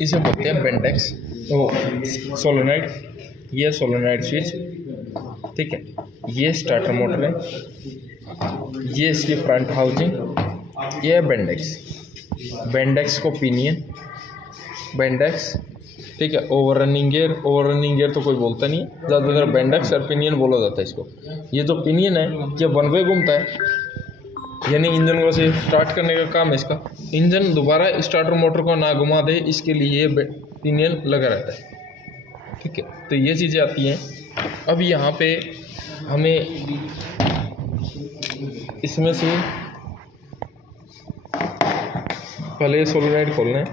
इसे बोलते हैं बेंडेक्स, ओ सोलेनॉइड। ये सोलेनॉइड स्विच, ठीक है। ये स्टार्टर मोटर है, ये इसकी फ्रंट हाउसिंग, ये है बेंडेक्स। बेंडेक्स को पिनियन, बेंडेक्स, ठीक है। ओवर रनिंग गियर तो कोई बोलता नहीं है, ज़्यादातर बेंडेक्स और पिनियन बोला जाता है इसको। ये जो पिनियन है ये वन वे घूमता है, यानी इंजन को से स्टार्ट करने का काम है इसका। इंजन दोबारा स्टार्टर मोटर को ना घुमा दे, इसके लिए पिनियन लगा रहता है, ठीक है। तो ये चीज़ें आती हैं। अब यहाँ पे हमें इसमें से पहले सोलेनॉइड खोलना है,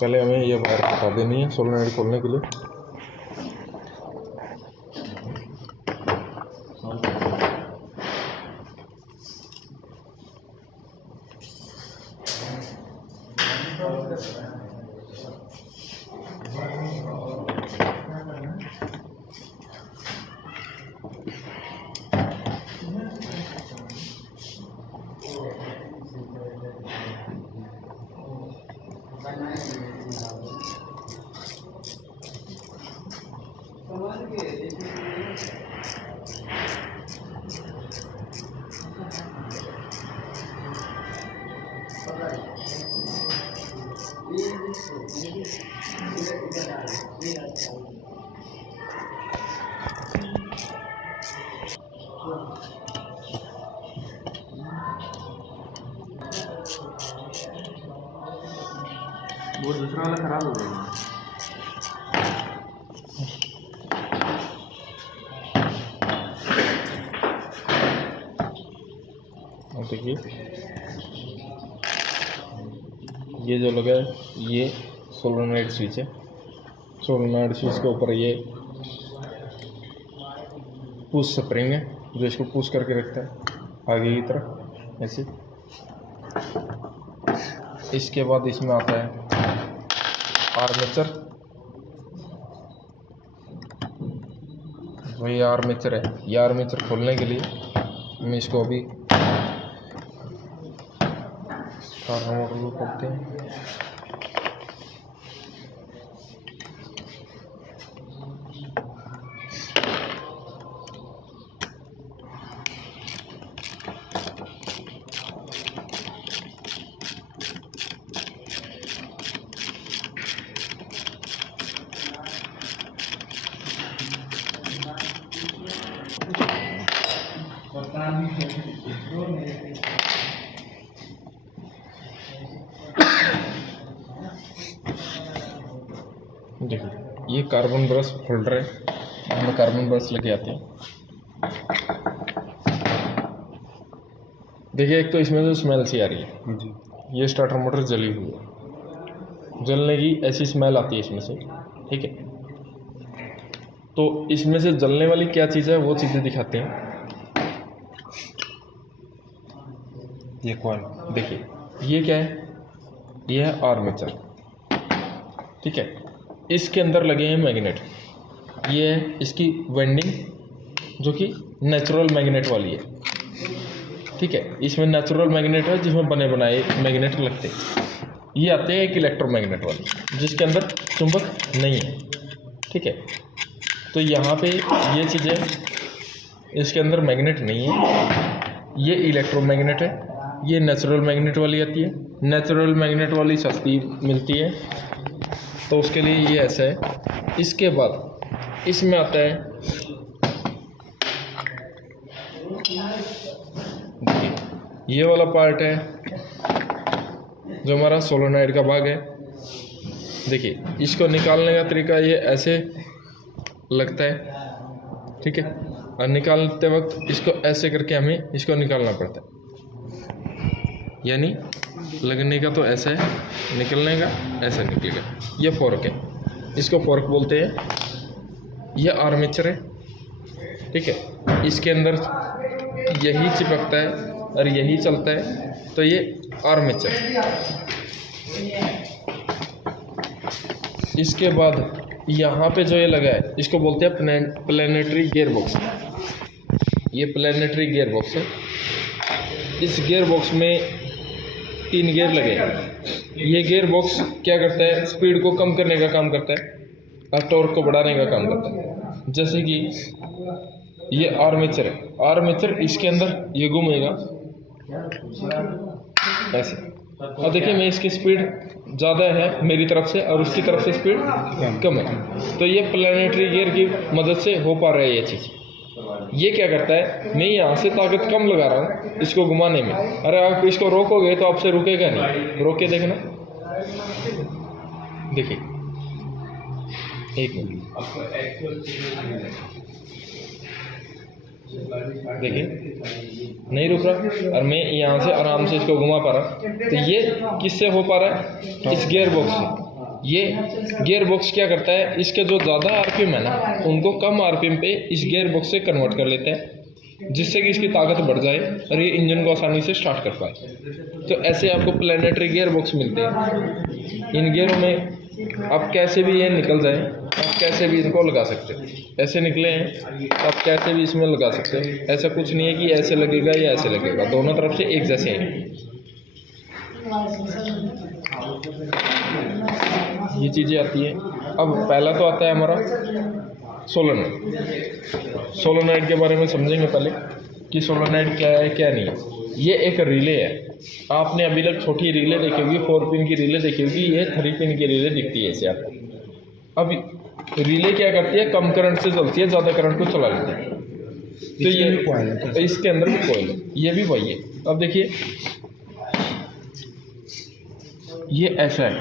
पहले हमें ये वायर हटा देनी है सोलेनॉइड खोलने के लिए। वो दूसरा वाला खराब हो गया। देखिए ये जो लगा है ये सोलेनॉइड स्विच है। सोलेनॉइड स्विच के ऊपर ये पुश स्प्रिंग है जो इसको पुश करके रखता है आगे की तरफ ऐसे। इसके बाद इसमें आता है आर्मेचर, वही आर्मेचर है। ये आर्मेचर खोलने के लिए हम इसको अभी स्टार्टर मोटर को खोलते हैं। देखिए ये कार्बन ब्रश होल्डर है, हमें कार्बन ब्रश लेके आते हैं। देखिए एक तो इसमें जो स्मेल सी आ रही है जी, ये स्टार्टर मोटर जली हुई है, जलने की ऐसी स्मेल आती है इसमें से, ठीक है। तो इसमें से जलने वाली क्या चीज़ है वो चीज़ें दिखाते हैं। ये कॉइल देखिए ये क्या है, ये है आर्मेचर, ठीक है। इसके अंदर लगे हैं मैग्नेट, ये है इसकी वेंडिंग जो कि नेचुरल मैग्नेट वाली है, ठीक है। इसमें नेचुरल मैग्नेट है जिसमें बने बनाए मैग्नेट लगते हैं। ये आते हैं एक इलेक्ट्रोमैग्नेट वाली जिसके अंदर चुंबक नहीं है, ठीक है। तो यहाँ पे ये चीज़ें, इसके अंदर मैग्नेट नहीं है, ये इलेक्ट्रोमैग्नेट है। ये नेचुरल मैग्नेट वाली आती है, नेचुरल मैग्नेट वाली सस्ती मिलती है तो उसके लिए ये ऐसा है। इसके बाद इसमें आता है, देखिए ये वाला पार्ट है जो हमारा सोलेनॉइड का भाग है। देखिए इसको निकालने का तरीका ये ऐसे लगता है, ठीक है। और निकालते वक्त इसको ऐसे करके हमें इसको निकालना पड़ता है, यानी लगने का तो ऐसा है, निकलने का ऐसा निकलेगा। ये फोर्क है, इसको फोर्क बोलते हैं। ये आर्मेचर है, ठीक है। इसके अंदर यही चिपकता है और यही चलता है, तो ये आर्मेचर। इसके बाद यहाँ पे जो ये लगा है इसको बोलते हैं प्लैनेटरी गियर बॉक्स। ये प्लैनेटरी गियर बॉक्स है। इस गियर बॉक्स में 3 गियर लगे हैं, ये गियर बॉक्स क्या करता है, स्पीड को कम करने का काम करता है और टॉर्क को बढ़ाने का काम करता है। जैसे कि ये आर्मेचर है, आर्मेचर इसके अंदर ये घूमेगा ऐसे, और देखिए मैं इसकी स्पीड ज़्यादा है मेरी तरफ से और उसकी तरफ से स्पीड कम है, तो ये प्लैनेटरी गियर की मदद से हो पा रहा है ये चीज़। ये क्या करता है, मैं यहाँ से ताकत कम लगा रहा हूँ इसको घुमाने में, अरे आप इसको रोकोगे तो आपसे रुकेगा नहीं, रोक के देखना, देखिए एक मिनट, देखिए नहीं रुक रहा और मैं यहाँ से आराम से इसको घुमा पा रहा। तो ये किससे हो पा रहा है, इस गियर बॉक्स से। ये गियर बॉक्स क्या करता है, इसके जो ज़्यादा आरपीएम है ना उनको कम आरपीएम पे इस गियर बॉक्स से कन्वर्ट कर लेते हैं, जिससे कि इसकी ताकत बढ़ जाए और ये इंजन को आसानी से स्टार्ट कर पाए। तो ऐसे आपको प्लैनेटरी गियर बॉक्स मिलते हैं। इन गियरों में आप कैसे भी ये निकल जाए, आप कैसे भी इनको लगा सकते हो, ऐसे निकले हैं तो आप कैसे भी इसमें लगा सकते हो। ऐसा कुछ नहीं है कि ऐसे लगेगा या ऐसे लगेगा, दोनों तरफ से एक जैसे हैं। ये चीज़ें आती है। अब पहला तो आता है हमारा सोलेनॉइड। सोलेनॉइड के बारे में समझेंगे पहले कि सोलेनॉइड क्या है क्या नहीं है। ये एक रिले है, आपने अभी तक छोटी रिले देखी होगी, 4 पिन की रिले देखी होगी, ये 3 पिन की रिले दिखती है ऐसे आपको। अब रिले क्या करती है, कम करंट से चलती है, ज़्यादा करंट को चला लेती है। तो ये इसके अंदर भी कोयल है, ये भी वही है। अब देखिए ये ऐसा है,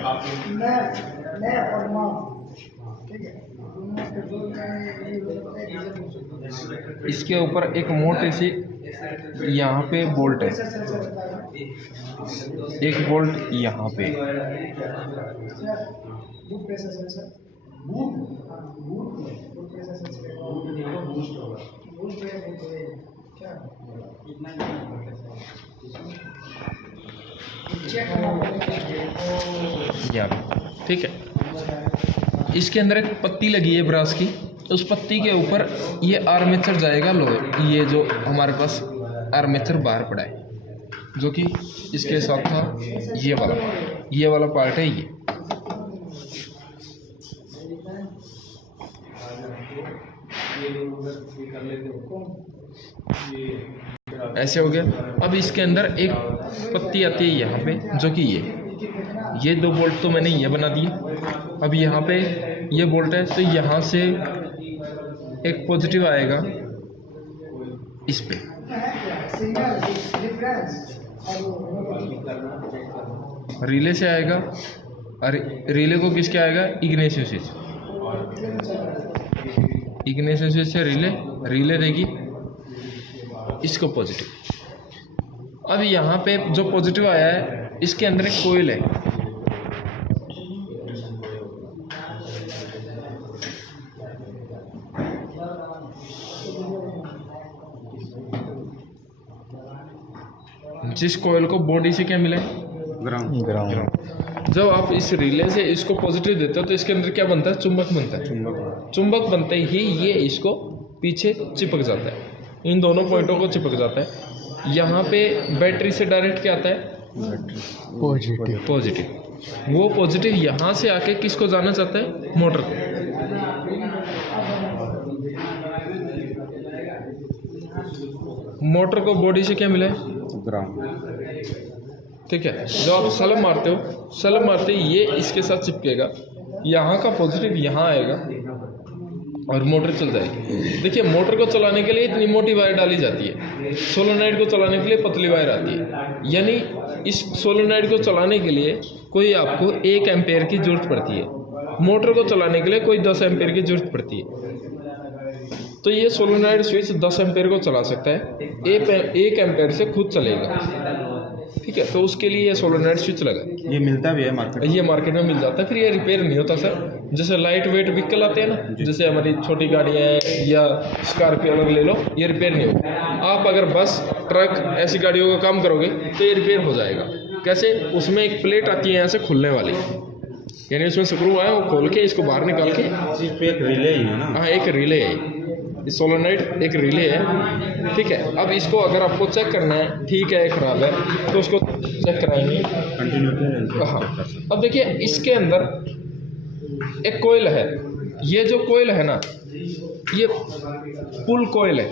इसके ऊपर एक मोटी सी यहाँ पे बोल्ट है, एक बोल्ट यहाँ पे, ठीक है। इसके अंदर एक पत्ती लगी है ब्रास की, उस पत्ती के ऊपर ये आर्मेचर जाएगा लोहे, ये जो हमारे पास आर्मेचर बाहर पड़ा है जो कि इसके साथ था, ये वाला पार्ट है। ये ऐसे हो गया। अब इसके अंदर एक पत्ती आती है यहाँ पे जो कि ये 2 बोल्ट तो मैंने ये बना दिए। अब यहाँ पे ये बोल्ट है तो यहाँ से एक पॉजिटिव आएगा इस पे, रिले से आएगा और रिले को किसके आएगा, इग्निशन स्विच। इग्निशन स्विच से रिले देगी इसको पॉजिटिव। अब यहाँ पे जो पॉजिटिव आया है इसके अंदर एक कोयल है, जिस कोयल को बॉडी से क्या मिला है, ग्राउंड। जब आप इस रिले से इसको पॉजिटिव देते हो तो इसके अंदर क्या बनता है, चुंबक बनता है। चुंबक बनते ही ये इसको पीछे चिपक जाता है, इन दोनों पॉइंटों को चिपक जाता है। यहाँ पे बैटरी से डायरेक्ट क्या आता है, पॉजिटिव। वो पॉजिटिव यहाँ से आके किसको जाना चाहता है, मोटर को। मोटर को बॉडी से क्या मिला है, ग्राउंड। ठीक है। जब आप स्लम मारते हो, स्लम मारते ही ये इसके साथ चिपकेगा, यहाँ का पॉजिटिव यहाँ आएगा और मोटर चल जाएगी। देखिए मोटर को चलाने के लिए इतनी मोटी वायर डाली जाती है, सोलेनॉइड को चलाने के लिए पतली वायर आती है। यानी इस सोलेनॉइड को चलाने के लिए कोई आपको 1 एम्पेयर की जरूरत पड़ती है, मोटर को चलाने के लिए कोई 10 एम्पेयर की जरूरत पड़ती है। तो ये सोलेनॉइड स्विच 10 एम्पेयर को चला सकता है, 1 एम्पेयर से खुद चलेगा। ठीक है, तो उसके लिए ये सोलेनॉइड स्विच लगा। ये मिलता भी है मार्केट, ये मार्केट में मिल जाता है। फिर ये रिपेयर नहीं होता सर। जैसे लाइट वेट व्हीकल आते हैं ना, जैसे हमारी छोटी गाड़ियाँ हैं या स्कॉर्पियो अलग ले लो, ये रिपेयर नहीं होगा। आप अगर बस ट्रक ऐसी गाड़ियों का काम करोगे तो ये रिपेयर हो जाएगा। कैसे, उसमें एक प्लेट आती है यहाँ से खुलने वाली, यानी उसमें स्क्रू आए, वो खोल के इसको बाहर निकाल के, सिर्फ एक रिले ही है ना। हाँ, एक रिले है। सोलेनोइड एक रिले है, ठीक है। अब इसको अगर आपको चेक करना है ठीक है खराब है तो उसको चेक कराएंगे कंटिन्यूटी। हाँ। अब देखिए इसके अंदर एक कोयल है, ये जो कोयल है ना ये पुल कोयल है,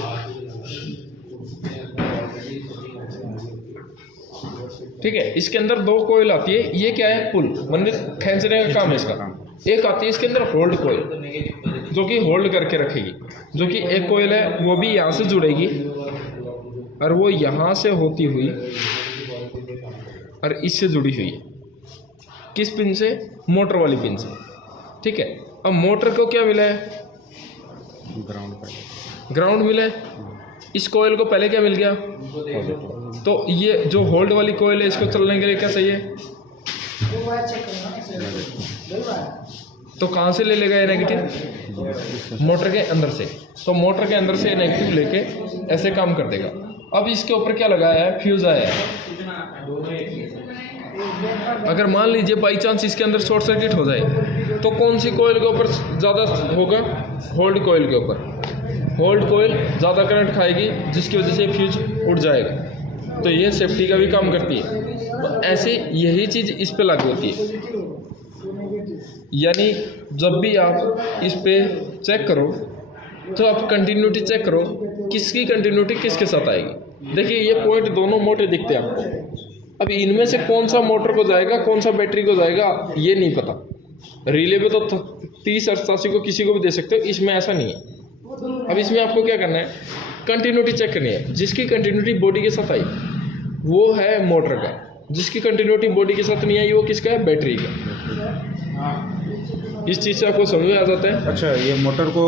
ठीक है। इसके अंदर दो कोयल आती है, ये क्या है पुल मतलब खींचने का काम है इसका। एक आती है इसके अंदर होल्ड कोयल जो कि होल्ड करके रखेगी, जो कि एक कोयल है वो भी यहाँ से जुड़ेगी और वो यहाँ से होती हुई और इससे जुड़ी हुई है, किस पिन से, मोटर वाली पिन से, ठीक है। अब मोटर को क्या मिला है, ग्राउंड मिला है। इस कोयल को पहले क्या मिल गया, तो ये जो होल्ड वाली कोयल है इसको चलने के लिए क्या चाहिए, तो कहाँ से ले लेगा ये नेगेटिव, मोटर के अंदर से। तो मोटर के अंदर से नेगेटिव लेके ऐसे काम कर देगा। अब इसके ऊपर क्या लगाया है, फ्यूज आया है। अगर मान लीजिए बाई चांस इसके अंदर शॉर्ट सर्किट हो जाए तो कौन सी कोयल के ऊपर ज़्यादा होगा, होल्ड कोयल के ऊपर। होल्ड कोयल ज़्यादा करंट खाएगी जिसकी वजह से फ्यूज उड़ जाएगा, तो ये सेफ्टी का भी काम करती है। तो ऐसे यही चीज़ इस पे लागू होती है। यानी जब भी आप इस पे चेक करो तो आप कंटिन्यूटी चेक करो, किसकी कंटिन्यूटी किसके साथ आएगी। देखिए ये पॉइंट दोनों मोटे दिखते हैं आपको। अब इनमें से कौन सा मोटर को जाएगा कौन सा बैटरी को जाएगा ये नहीं पता। रिले पे तो 30 88 को किसी को भी दे सकते हो, इसमें ऐसा नहीं है। अब इसमें आपको क्या करना है, कंटिन्यूटी चेक करनी है। जिसकी कंटिन्यूटी बॉडी के साथ आई वो है मोटर का, जिसकी कंटिन्यूटी बॉडी के साथ नहीं आई वो किसका है, बैटरी का। इस चीज़ से आपको समझ में आ जाता है। अच्छा, ये मोटर को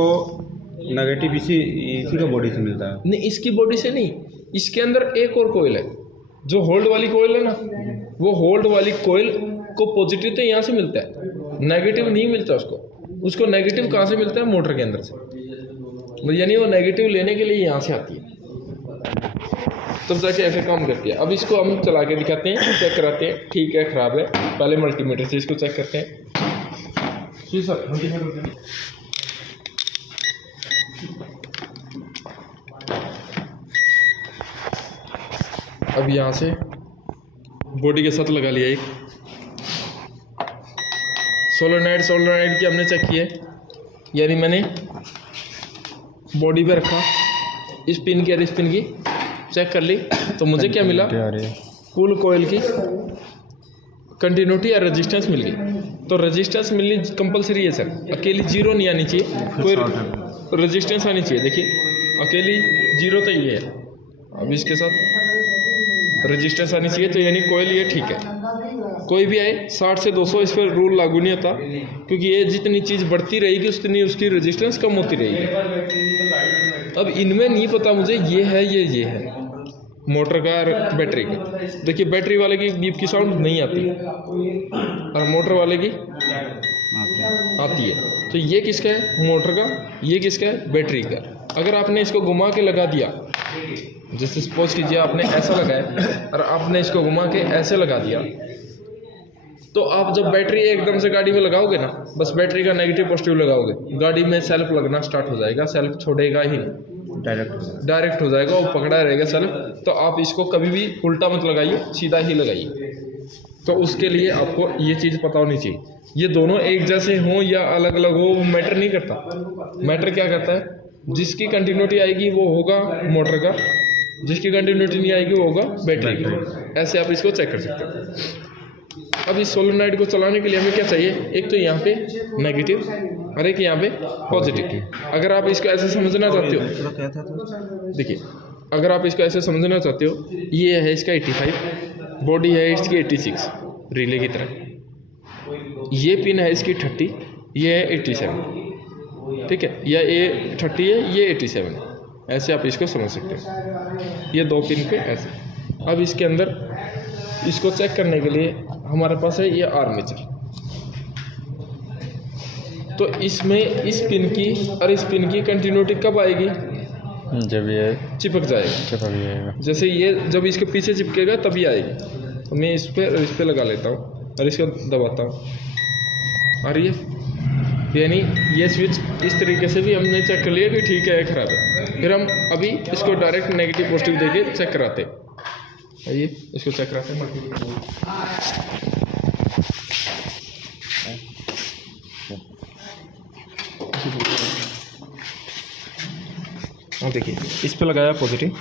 नेगेटिव इसी का बॉडी से मिलता है? नहीं, इसकी बॉडी से नहीं, इसके अंदर एक और कोयल है जो होल्ड वाली कोयल है ना, वो होल्ड वाली कोयल को पॉजिटिव तो यहाँ से मिलता है, नेगेटिव नहीं मिलता उसको नेगेटिव कहाँ से मिलता है, मोटर के अंदर से। यानी वो नेगेटिव लेने के लिए यहाँ से आती है, तब जाके ऐसे काम करती है। अब इसको हम चला के दिखाते हैं, चेक कराते हैं ठीक है खराब है। पहले मल्टीमीटर से इसको चेक करते हैं। जी सर, मल्टीमीटर अब यहाँ से बॉडी के साथ लगा लिया एक सोलेनोइड की हमने चेक किया, यानी मैंने बॉडी पे रखा, इस पिन की और इस पिन की चेक कर ली, तो मुझे क्या मिला, पुल कोयल की कंटिन्यूटी या रेजिस्टेंस मिल गई। तो रेजिस्टेंस मिलनी कंपलसरी है सर, अकेली जीरो नहीं आनी चाहिए, कोई रेजिस्टेंस आनी चाहिए। देखिए अकेली जीरो तो ये है, अब इसके साथ रेजिस्टेंस आनी चाहिए, तो यानी कोयल ये ठीक है। कोई भी आए 60 से 200 इस पर रूल लागू नहीं होता, क्योंकि ये जितनी चीज़ बढ़ती रहेगी उतनी उसकी रेजिस्टेंस कम होती रहेगी। अब इनमें नहीं पता मुझे ये है ये है मोटर का और बैटरी का। देखिए बैटरी वाले की बीप की साउंड नहीं आती और मोटर वाले की आती है। तो ये किसका है, मोटर का, ये किसका है, बैटरी का। अगर आपने इसको घुमा के लगा दिया, जैसे सपोज कीजिए आपने ऐसा लगाया और आपने इसको घुमा के ऐसे लगा दिया, तो आप जब बैटरी एकदम से गाड़ी में लगाओगे ना, बस बैटरी का नेगेटिव पॉजिटिव लगाओगे, गाड़ी में सेल्फ लगना स्टार्ट हो जाएगा, सेल्फ छोड़ेगा ही नहीं, डायरेक्ट हो जाएगा, वो पकड़ा रहेगा सेल्फ। तो आप इसको कभी भी उल्टा मत लगाइए, सीधा ही लगाइए। तो उसके लिए आपको ये चीज़ पता होनी चाहिए, ये दोनों एक जैसे हों या अलग अलग हो वो मैटर नहीं करता। मैटर क्या करता है, जिसकी कंटिन्यूटी आएगी वो होगा मोटर का, जिसकी कंटिन्यूटी नहीं आएगी वो होगा बैटरी का। ऐसे आप इसको चेक कर सकते हो। अब इस सोलेनोइड को चलाने के लिए हमें क्या चाहिए, एक तो यहाँ पे नेगेटिव और एक यहाँ पे पॉजिटिव। अगर आप इसको ऐसे समझना चाहते हो, देखिए अगर आप इसको ऐसे समझना चाहते हो, ये है इसका 85, बॉडी है इसकी 86 रिले की तरह, ये पिन है इसकी 30, ये है 87, ठीक है, या ये 30 है ये 87 है। ऐसे आप इसको समझ सकते हो, ये दो पिन पे ऐसे। अब इसके अंदर इसको चेक करने के लिए हमारे पास है ये आर्मेचर। तो इसमें इस पिन की और इस पिन की कंटिन्यूटी कब आएगी, जब ये चिपक जाएगा। जैसे ये जब इसके पीछे चिपकेगा तभी आएगी। तो मैं इस पे लगा लेता हूँ और इसको दबाता हूँ और ये यानी ये स्विच इस तरीके से भी हमने चेक कर लिया कि ठीक है खराब है। फिर हम अभी इसको डायरेक्ट नेगेटिव पॉजिटिव देके चेक कराते हैं। आइए इसको चेक कराते हैं। हाँ देखिए इस पे लगाया पॉजिटिव,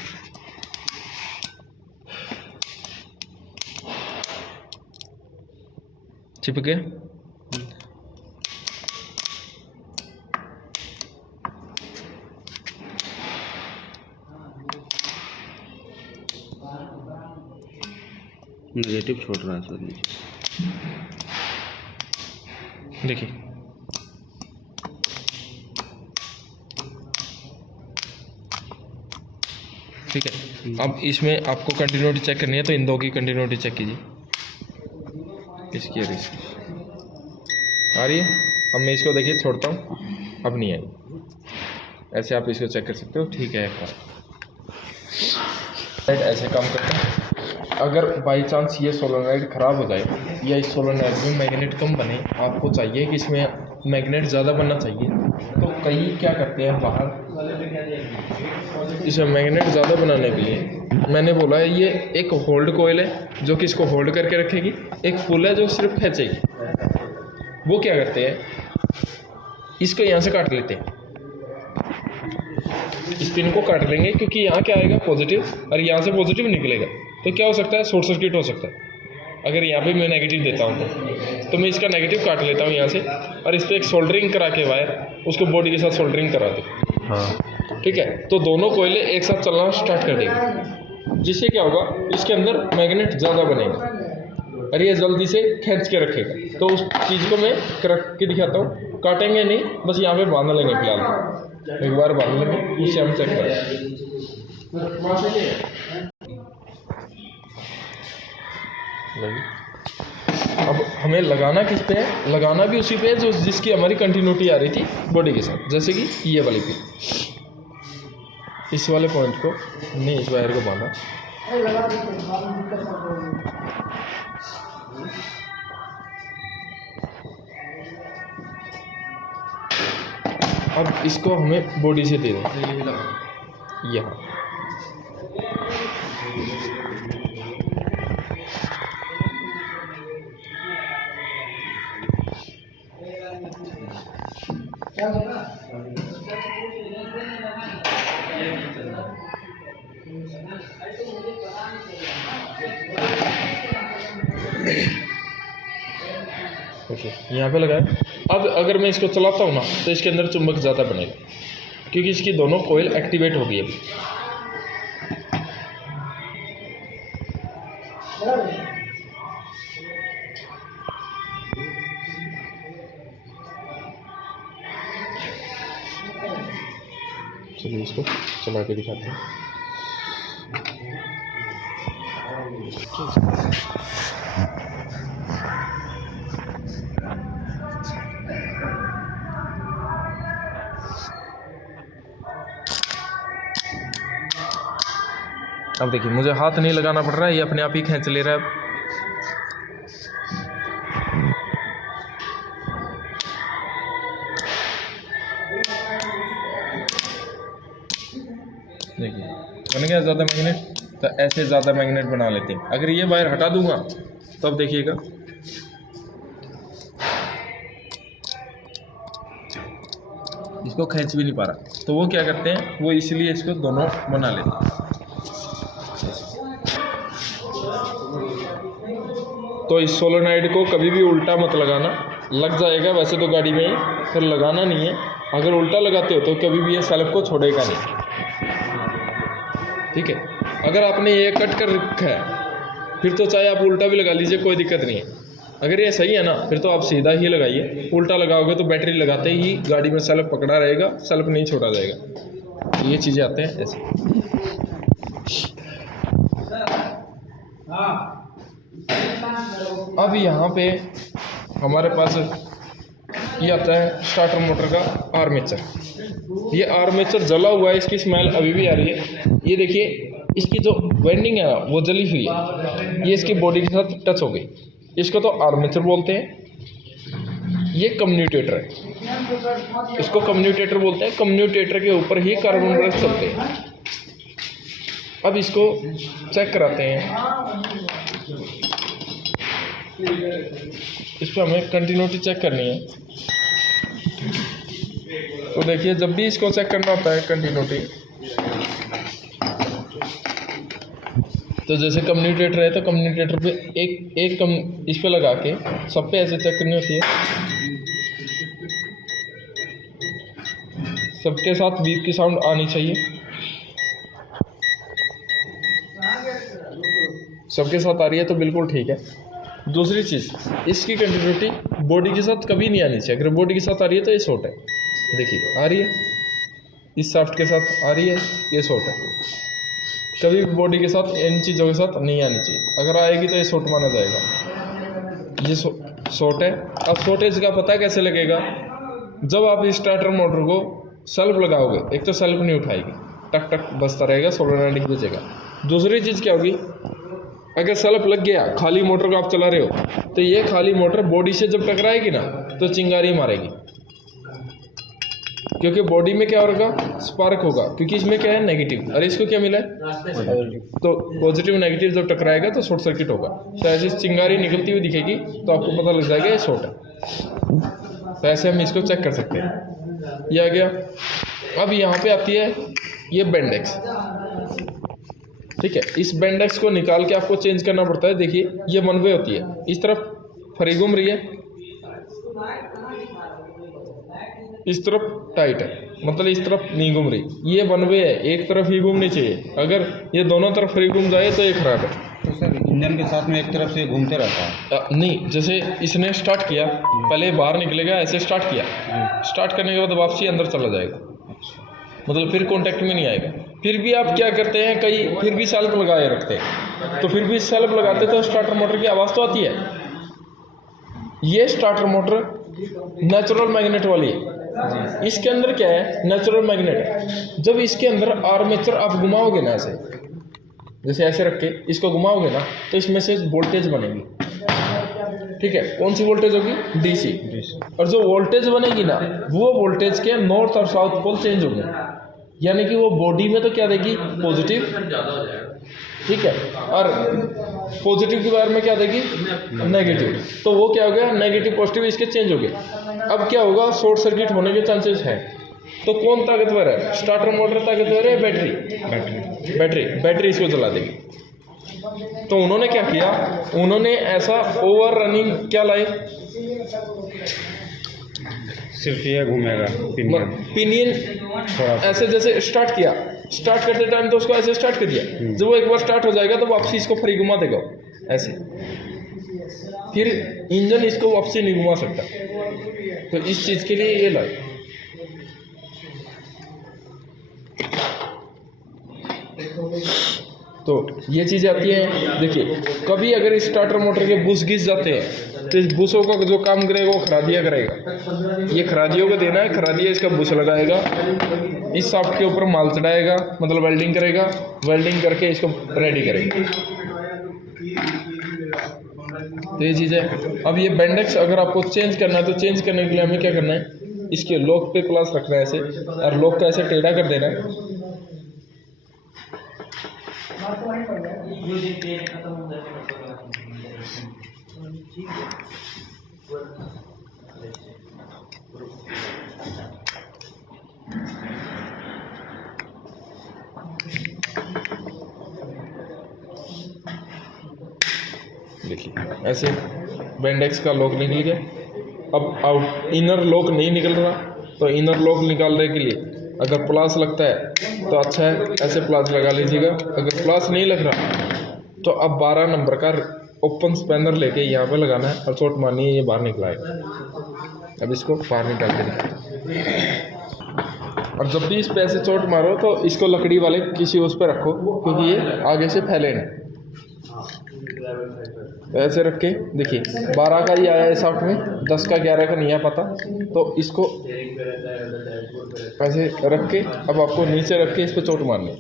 चिपके, नेगेटिव छोड़ रहा है सर नीचे। देखिए ठीक है। अब इसमें आपको कंटिन्यूटी चेक करनी है तो इन दो की कंटिन्यूटी चेक कीजिए, इसकी और इसकी आ रही है। अब मैं इसको देखिए छोड़ता हूँ, अब नहीं आई। ऐसे आप इसको चेक कर सकते हो, ठीक है। ऐसे काम करता है। अगर बाई चांस ये सोलेनॉइड ख़राब हो जाए या इस सोलेनॉइड में मैग्नेट कम बने, आपको चाहिए कि इसमें मैग्नेट ज़्यादा बनना चाहिए, तो कई क्या करते हैं बाहर, इसमें मैग्नेट ज़्यादा बनाने के लिए मैंने बोला है ये एक होल्ड कोयल है जो कि इसको होल्ड करके रखेगी, एक पुल है जो सिर्फ खींचेगी। वो क्या करते हैं, इसको यहाँ से काट लेते हैं, इस पिन को काट लेंगे क्योंकि यहाँ क्या आएगा पॉजिटिव और यहाँ से पॉजिटिव निकलेगा, तो क्या हो सकता है शॉर्ट सर्किट हो सकता है। अगर यहाँ पे मैं नेगेटिव देता हूँ तो मैं इसका नेगेटिव काट लेता हूँ यहाँ से और इस पर एक सोल्डरिंग करा के वायर उसको बॉडी के साथ सोल्डरिंग करा दे। हाँ ठीक है, तो दोनों कोयले एक साथ चलना स्टार्ट कर देंगे, जिससे क्या होगा इसके अंदर मैग्नेट ज़्यादा बनेगा और ये जल्दी से खींच के रखेगा। तो उस चीज़ को मैं रख के दिखाता हूँ, काटेंगे नहीं, बस यहाँ पे बांध लेंगे फिलहाल, एक बार बांध लेंगे, उससे हम चेक करें। अब हमें लगाना किस पे है, लगाना भी उसी पे है जो जिसकी हमारी कंटिन्यूटी आ रही थी बॉडी के साथ, जैसे कि ये वाली पे। इस वाले पॉइंट को हमने इस वायर को बांधा, अब इसको हमें बॉडी से दे दें यहाँ। ओके यहाँ पे लगाया। अब अगर मैं इसको चलाता हूँ ना तो इसके अंदर चुंबक ज़्यादा बनेगा क्योंकि इसकी दोनों कोयल एक्टिवेट हो गई है। चलिए इसको चला के दिखाते हैं। अब देखिए मुझे हाथ नहीं लगाना पड़ रहा है, ये अपने आप ही खींच ले रहा है। देखिए बन गया ज़्यादा मैग्नेट, तो ऐसे ज़्यादा मैग्नेट बना लेते हैं। अगर ये वायर हटा दूंगा तो अब देखिएगा इसको खींच भी नहीं पा रहा, तो वो क्या करते हैं, वो इसलिए इसको दोनों बना लेते हैं। तो इस सोलेनॉइड को कभी भी उल्टा मत लगाना, लग जाएगा वैसे तो गाड़ी में, फिर लगाना नहीं है। अगर उल्टा लगाते हो तो कभी भी ये सेल्फ को छोड़ेगा नहीं, ठीक है। अगर आपने ये कट कर रखा है फिर तो चाहे आप उल्टा भी लगा लीजिए, कोई दिक्कत नहीं है। अगर ये सही है ना फिर तो आप सीधा ही लगाइए, उल्टा लगाओगे तो बैटरी लगाते ही गाड़ी में सेल्फ पकड़ा रहेगा, सेल्फ नहीं छोड़ा जाएगा। ये चीज़ें आते हैं ऐसे। अब यहाँ पे हमारे पास ये आता है स्टार्टर मोटर का आर्मेचर। ये आर्मेचर जला हुआ है, इसकी स्मेल अभी भी आ रही है। ये देखिए इसकी जो वेंडिंग है वो जली हुई है, ये इसकी बॉडी के साथ टच हो गई। इसको तो आर्मेचर बोलते हैं। ये कम्यूटेटर है, इसको कम्यूटेटर बोलते हैं। कम्यूटेटर के ऊपर ही कार्बन ब्रश चलते हैं। अब इसको चेक कराते हैं। इस पर हमें कंटिन्यूटी चेक करनी है। तो देखिए, जब भी इसको चेक करना होता है कंटिन्यूटी, तो जैसे कम्यूटेटर है तो कम्यूटेटर पे एक इस पे लगा के सब पे ऐसे चेक करनी होती है। सबके साथ बीप की साउंड आनी चाहिए। सबके साथ आ रही है तो बिल्कुल ठीक है। दूसरी चीज़, इसकी कंटिन्यूटी बॉडी के साथ कभी नहीं आनी चाहिए। अगर बॉडी के साथ आ रही है तो ये शॉर्ट है। देखिए आ रही है, इस शाफ्ट के साथ आ रही है, ये शॉर्ट है। कभी भी बॉडी के साथ इन चीज़ों के साथ नहीं आनी चाहिए। अगर आएगी तो ये शॉर्ट माना जाएगा। ये शॉर्ट है। अब शॉर्टेज का पता कैसे लगेगा? जब आप इस स्टार्टर मोटर को सेल्फ लगाओगे, एक तो सेल्फ नहीं उठाएगी, टक टक बजता रहेगा, सोलनॉइड ही बजेगा। दूसरी चीज़ क्या होगी? अगर सेल्फ लग गया, खाली मोटर को आप चला रहे हो, तो ये खाली मोटर बॉडी से जब टकराएगी ना तो चिंगारी मारेगी। क्योंकि बॉडी में क्या होगा? स्पार्क होगा, क्योंकि इसमें क्या है? नेगेटिव, और इसको क्या मिला है? तो पॉजिटिव नेगेटिव जब टकराएगा तो शॉर्ट सर्किट होगा। तो ऐसी चिंगारी निकलती हुई दिखेगी तो आपको पता लग जाएगा ये शॉर्ट है। तो ऐसे हम इसको चेक कर सकते हैं। ये आ गया। अब यहाँ पे आती है ये बेंडेक्स। ठीक है, इस बेंडेक्स को निकाल के आपको चेंज करना पड़ता है। देखिए, ये वन वे होती है। इस तरफ फ्री घूम रही है, इस तरफ टाइट है, मतलब इस तरफ नहीं घूम रही। ये वन वे है, एक तरफ ही घूमनी चाहिए। अगर ये दोनों तरफ फ्री घूम जाए तो ये खराब है। तो सर इंजन के साथ में एक तरफ से घूमते रहता है? नहीं, जैसे इसने स्टार्ट किया, पहले बाहर निकलेगा, ऐसे स्टार्ट किया, स्टार्ट करने के बाद वापसी अंदर चला जाएगा, मतलब फिर कांटेक्ट में नहीं आएगा। फिर भी आप क्या करते हैं, कई फिर भी सेल्फ लगाए रखते हैं, तो फिर भी सेल्फ लगाते तो स्टार्टर मोटर की आवाज़ तो आती है। ये स्टार्टर मोटर नेचुरल मैग्नेट वाली है। इसके अंदर क्या है? Natural magnet. जब इसके अंदर आर्मेचर आप घुमाओगे ना, ऐसे जैसे ऐसे रख के इसको घुमाओगे ना, तो इसमें से वोल्टेज बनेगी। ठीक है, कौन सी वोल्टेज होगी? डीसी। और जो वोल्टेज बनेगी ना, वो वोल्टेज के नॉर्थ और साउथ पोल चेंज होंगे, यानी कि वो बॉडी में तो क्या देगी? पॉजिटिव। ठीक है, और पॉजिटिव के बारे में क्या देगी? नेगेटिव। तो वो क्या हो गया? नेगेटिव पॉजिटिव इसके चेंज हो गए। अब क्या होगा? शॉर्ट सर्किट होने के चांसेस हैं। तो कौन ताकतवर है? स्टार्टर मोटर ताकतवर है? बैटरी इसको जला देगी। तो उन्होंने क्या किया? उन्होंने ऐसा ओवर रनिंग क्या लाए? सिर्फ ये घूमेगा पिनियन ऐसे जैसे स्टार्ट किया, स्टार्ट करते टाइम तो उसको ऐसे स्टार्ट कर दिया। जब वो एक बार स्टार्ट हो जाएगा तो वापसी इसको फ्री घुमा देगा ऐसे, फिर इंजन इसको वापसी नहीं घुमा सकता। तो इस चीज़ के लिए ये लाए। तो ये चीज़ आती है। देखिए, कभी अगर इस स्टार्टर मोटर के बुश घिस जाते हैं तो इस बुशों का जो काम करेगा वो खरादिया करेगा। ये खरादियों को देना है, खरादिया इसका बुश लगाएगा, इस शाफ्ट के ऊपर माल चढ़ाएगा, मतलब वेल्डिंग करेगा, वेल्डिंग करके इसको रेडी करेगा। तो ये चीज़ है। अब ये बेंडेक्स अगर आपको चेंज करना है तो चेंज करने के लिए हमें क्या करना है? इसके लॉक पे प्लस रखना है ऐसे, और लॉक का ऐसे टेढ़ा कर देना है। देखिए, ऐसे बेंडेक्स का लॉक निकल गया। अब आउट इनर लॉक नहीं निकल रहा, तो इनर लॉक निकालने के लिए अगर प्लास लगता है तो अच्छा है, ऐसे प्लास लगा लीजिएगा। अगर प्लास नहीं लग रहा तो अब 12 नंबर का ओपन स्पैनर लेके यहाँ पे लगाना है और चोट मारनी है, ये बाहर निकलाएगा। अब इसको बाहर निकाल के और जब भी इस पे ऐसे चोट मारो तो इसको लकड़ी वाले किसी उस पर रखो, क्योंकि ये आगे से फैले ना। तो ऐसे रख के देखिए, 12 का ही आया है सॉफ्ट में, 10 का 11 का नहीं है पता। तो इसको ऐसे रख के अब आपको नीचे रख के इस पर चोट मारनी है।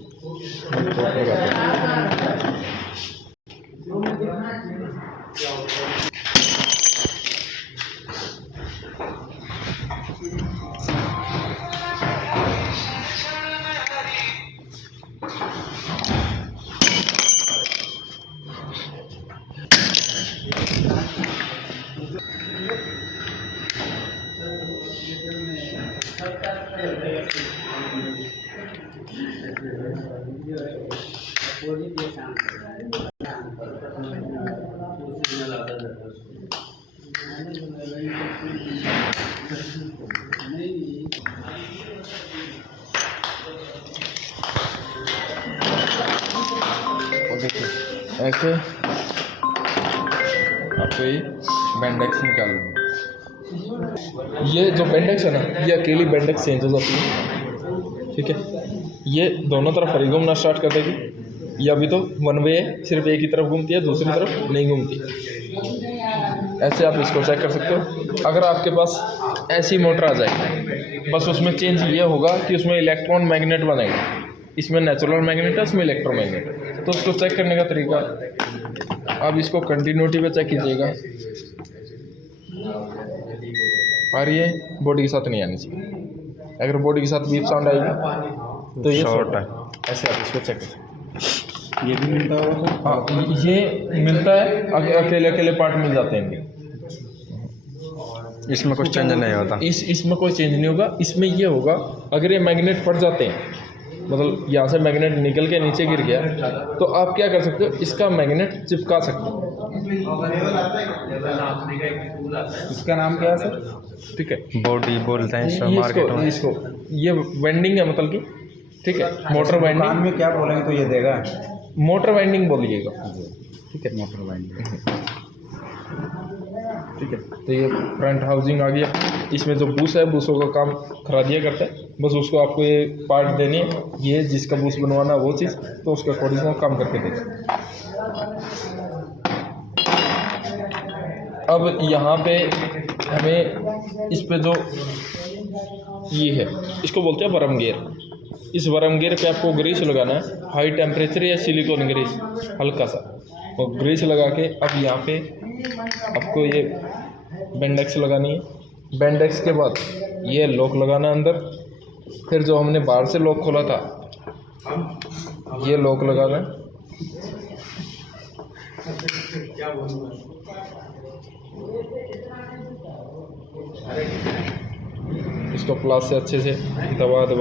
देखिए ऐसे आपको ये बेंडेक्स निकाल लूँगा। ये जो बेंडेक्स है ना, ये अकेली बेंडेक्स चेंज हो जाती है, ठीक है। ये दोनों तरफ हरी घूमना स्टार्ट कर देगी। ये अभी तो वन वे है, सिर्फ एक ही तरफ घूमती है, दूसरी तरफ नहीं घूमती। ऐसे आप इसको चेक कर सकते हो। अगर आपके पास ऐसी मोटर आ जाए, बस उसमें चेंज ये होगा कि उसमें इलेक्ट्रॉन मैग्नेट बनेगा। इसमें नेचुरल मैग्नेट है, इसमें इलेक्ट्रोमैग्नेट है। तो उसको चेक करने का तरीका, आप इसको कंटिन्यूटी पे चेक कीजिएगा, और ये बॉडी के साथ नहीं आनी चाहिए। अगर बॉडी के साथ बीप साउंड आएगी तो ये शॉर्ट है। ऐसे आप इसको चेक करें। ये भी मिलता होगा सर? हाँ, ये मिलता है, अकेले अकेले पार्ट मिल जाते हैं। इसमें कुछ चेंज नहीं होता? इसमें कोई चेंज नहीं होगा। इसमें ये होगा, अगर ये मैग्नेट फट जाते हैं, मतलब यहाँ से मैग्नेट निकल के नीचे गिर गया, तो आप क्या कर सकते हो, इसका मैग्नेट चिपका सकते हो। इसका नाम क्या है सर? ठीक है, बॉडी बोलते हैं इसको ये वेंडिंग है, मतलब कि ठीक है, मोटर वाइंडिंग। कान में क्या बोलेंगे तो ये देगा? मोटर वाइंडिंग बोलिएगा, ठीक है, मोटर वाइंडिंग। ठीक है। तो ये फ्रंट हाउसिंग आ गया। इसमें जो बूस है, बूसों का काम खरादिया करता है, बस उसको आपको ये पार्ट देनी है, ये जिसका बूस बनवाना वो चीज़, तो उसका अकॉर्डिंग वो काम करके देगा। अब यहाँ पे हमें इस पे जो ये है, इसको बोलते हैं वर्म गियर। इस वर्म गियर पे आपको ग्रीस लगाना है, हाई टेम्परेचर या सिलिकॉन ग्रीस हल्का सा, और ग्रीस लगा के अब यहाँ पे आपको ये बेंडेक्स लगानी है। बेंडेक्स के बाद ये लॉक लगाना अंदर, फिर जो हमने बाहर से लॉक खोला था ये लॉक लगाना है। इसको प्लास से अच्छे से दबा के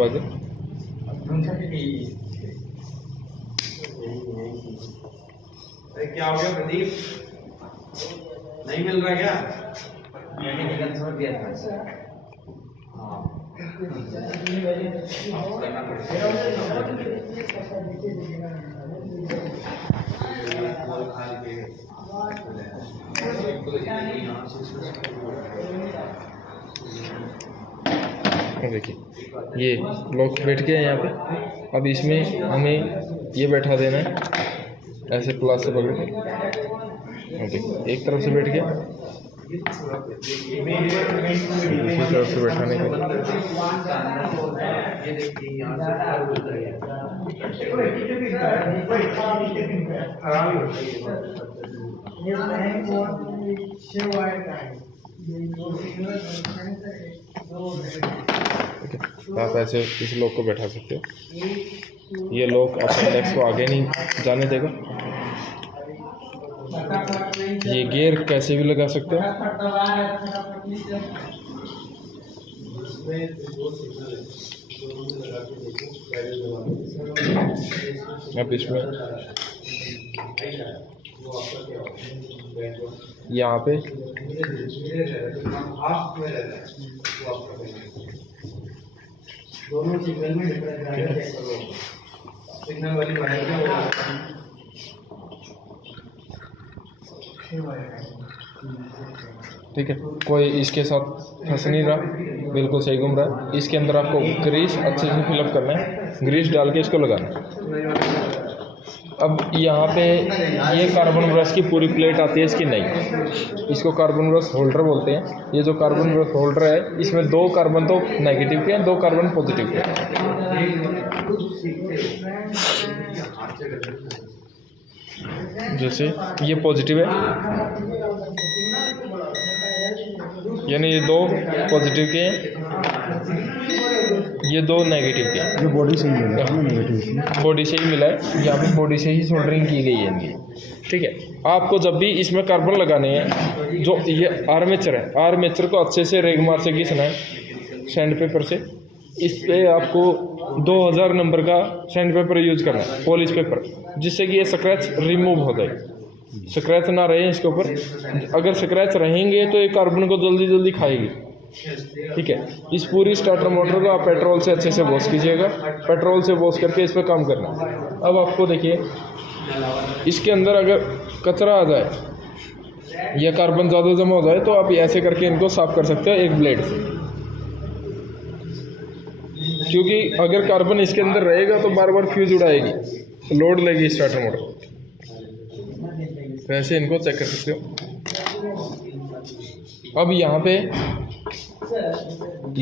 क्या हो गया प्रदीप? नहीं मिल रहा क्या? छोड़ दिया था। देखिए ये लॉक बैठ गया यहाँ पे। अब इसमें हमें ये बैठा देना है, ऐसे प्लास से पकड़ के। ओके, एक तरफ से बैठ गया, दूसरी तरफ से बैठाने के आप ऐसे इस लॉक को बैठा सकते हो। ये लॉक अपने लेग्स को आगे नहीं जाने देगा। ये गियर कैसे भी लगा सकते हो। अब इसमें यहाँ पे दोनों सिग्नल में डिफरेंस है, सिग्नल वाली ठीक है, कोई इसके साथ फंस नहीं रहा, बिल्कुल सही घूम रहा है। इसके अंदर आपको ग्रीस अच्छे से फिलअप करना है, ग्रीस डाल के इसको लगाना है। अब यहाँ पे ये कार्बन ब्रश की पूरी प्लेट आती है, इसकी नहीं, इसको कार्बन ब्रश होल्डर बोलते हैं। ये जो कार्बन ब्रश होल्डर है, इसमें 2 कार्बन तो नेगेटिव के हैं, 2 कार्बन पॉजिटिव के हैं। जैसे ये पॉजिटिव है, यानी ये 2 पॉजिटिव के हैं, ये 2 नेगेटिव के हैं। जो बॉडी से ही मिला है, नेगेटिव बॉडी से ही मिला है, यहाँ पे बॉडी से ही सोल्डरिंग की गई है इनकी। ठीक है, आपको जब भी इसमें कार्बन लगाने हैं, जो ये आर्मेचर है, आर्मेचर को अच्छे से रेगमार से घिसना है। सैंड पेपर से। इस पे आपको 2000 नंबर का सैंड पेपर यूज करना है, पॉलिश पेपर, जिससे कि ये स्क्रैच रिमूव हो जाए, स्क्रैच ना रहे इसके ऊपर। अगर स्क्रैच रहेंगे तो ये कार्बन को जल्दी जल्दी खाएगी। ठीक है, इस पूरी स्टार्टर मोटर को आप पेट्रोल से अच्छे से वॉश कीजिएगा, पेट्रोल से वॉश करके इस पर काम करना। अब आपको देखिए, इसके अंदर अगर कचरा आ जाए या कार्बन ज़्यादा जमा हो जाए तो आप ऐसे करके इनको साफ कर सकते हो एक ब्लेड से, क्योंकि अगर कार्बन इसके अंदर रहेगा तो बार बार फ्यूज उड़ाएगी, लोड लेगी स्टार्टर मोटर। वैसे इनको चेक कर सकते हो। अब यहाँ पे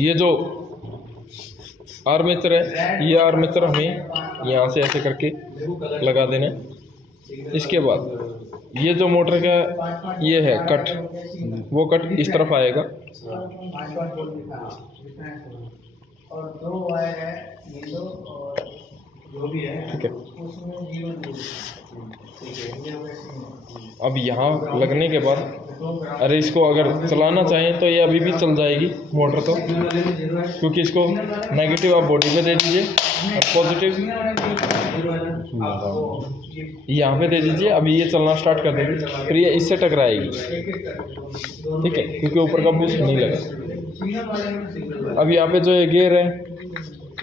ये जो आर्मेचर है, ये आर्मेचर हमें यहाँ से ऐसे करके लगा देना है। इसके बाद ये जो मोटर का ये है कट, वो कट इस तरफ आएगा। और 2 वायर है, ये दो और जो भी है, ठीक है। उसमें अब यहाँ लगने के बाद अरे इसको अगर चलाना चाहें तो ये अभी भी चल जाएगी मोटर तो, क्योंकि इसको नेगेटिव आप बॉडी पे दे दीजिए और पॉजिटिव यहाँ पे दे दीजिए। अभी ये चलना स्टार्ट कर देगी, फिर ये इससे टकराएगी। ठीक है, क्योंकि ऊपर का बूस्ट नहीं लगा। अब यहाँ पे जो ये गियर है,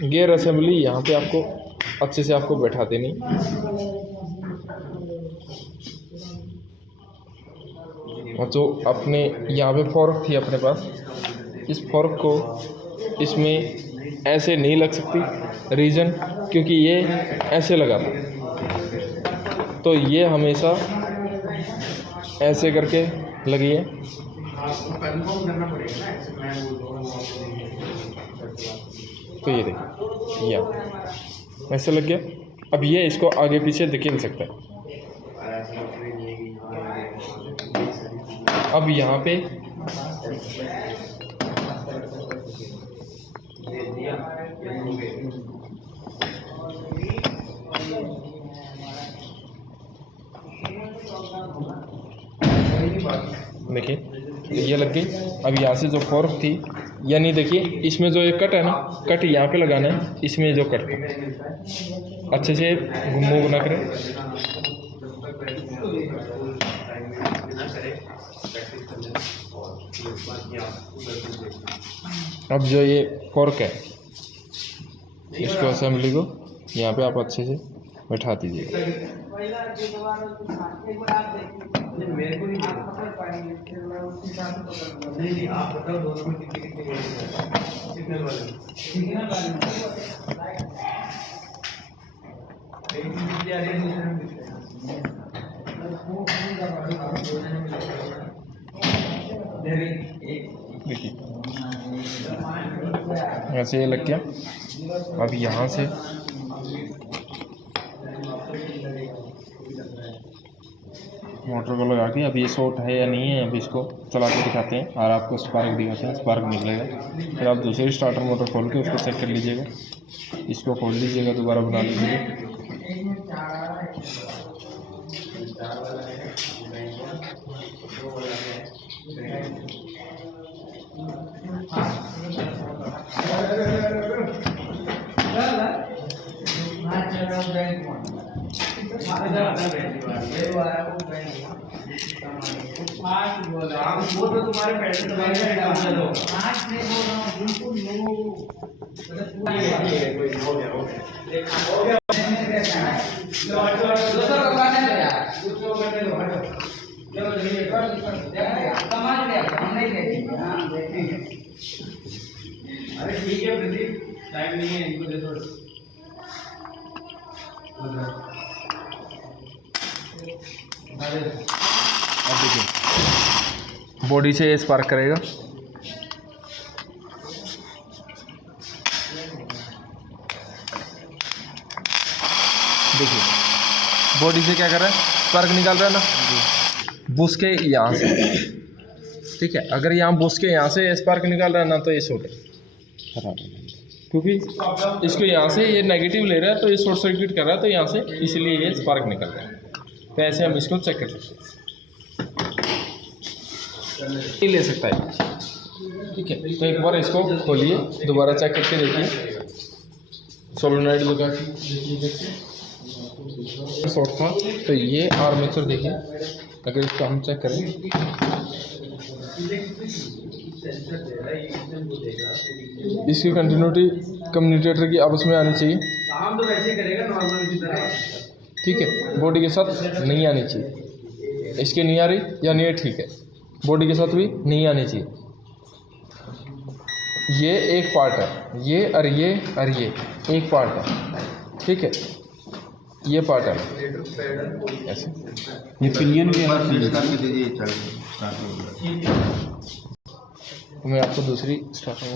गियर असेंबली यहाँ पे आपको अच्छे से आपको बैठा देनी। और जो अपने यहाँ पे फोर्क थी अपने पास, इस फोर्क को इसमें ऐसे नहीं लग सकती, रीज़न क्योंकि ये ऐसे लगा था, तो ये हमेशा ऐसे करके लगी है। तो ये देखिए, ये ऐसे लग गया। अब ये इसको आगे पीछे धकेल सकता है। अब यहाँ पे देखिए ये लग गई। अब यहाँ से जो फोर्क थी, यानी देखिए इसमें जो ये कट है ना, कट यहाँ पे लगाना है, इसमें जो कट अच्छे से मूव ना करें। अब जो ये फोर्क है, इसको असेंबली को यहाँ पे आप अच्छे से बैठा दीजिए। देखिए ऐसे ये लग गया। अब यहाँ से मोटर को लगा के, अब ये शॉर्ट है या नहीं है, अब इसको चला के दिखाते हैं और आपको स्पार्क दिखाते हैं। स्पार्क निकलेगा, फिर आप दूसरी स्टार्टर मोटर खोल के उसको चेक कर लीजिएगा। इसको खोल लीजिएगा, दोबारा बना लीजिएगा। वो तो तुम्हारे पैसे तो अरे ठीक है प्रदीप, टाइम नहीं है, इनको दे दो। अब देखिए बॉडी से ये स्पार्क करेगा। देखिए बॉडी से क्या कर रहा है, स्पार्क निकाल रहा है ना, बुश के यहाँ से। ठीक है, अगर यहाँ बुश के यहाँ से स्पार्क निकाल रहा है ना, तो ये शॉर्ट खराब है, क्योंकि इसको यहाँ से ये नेगेटिव ले रहा है, तो ये शॉर्ट सर्किट कर रहा है, तो यहाँ से इसलिए ये स्पार्क निकल रहा है। तो ऐसे हम इसको चेक कर सकते हैं। ले सकता है ठीक है, तो एक बार इसको खोलिए, दोबारा चेक करके देखिए, सोलोनाइड लगा के देखिए शॉर्ट था। तो ये आर्मेचर देखिए, अगर इसको हम चेक करें, इसकी कंटिन्यूटी कम्युनिकेटर की आपस में आनी चाहिए, काम तो वैसे करेगा नॉर्मल की तरह। ठीक है, बॉडी के साथ नहीं आनी चाहिए, इसके नहीं आ रही यानी ये ठीक है, बॉडी के साथ भी नहीं आनी चाहिए। ये एक पार्ट है, ये और ये और ये एक पार्ट है, ठीक है, ये पार्ट है ऐसे। ये पिनियन भी है, मैं आपको दूसरी स्टार्टिंग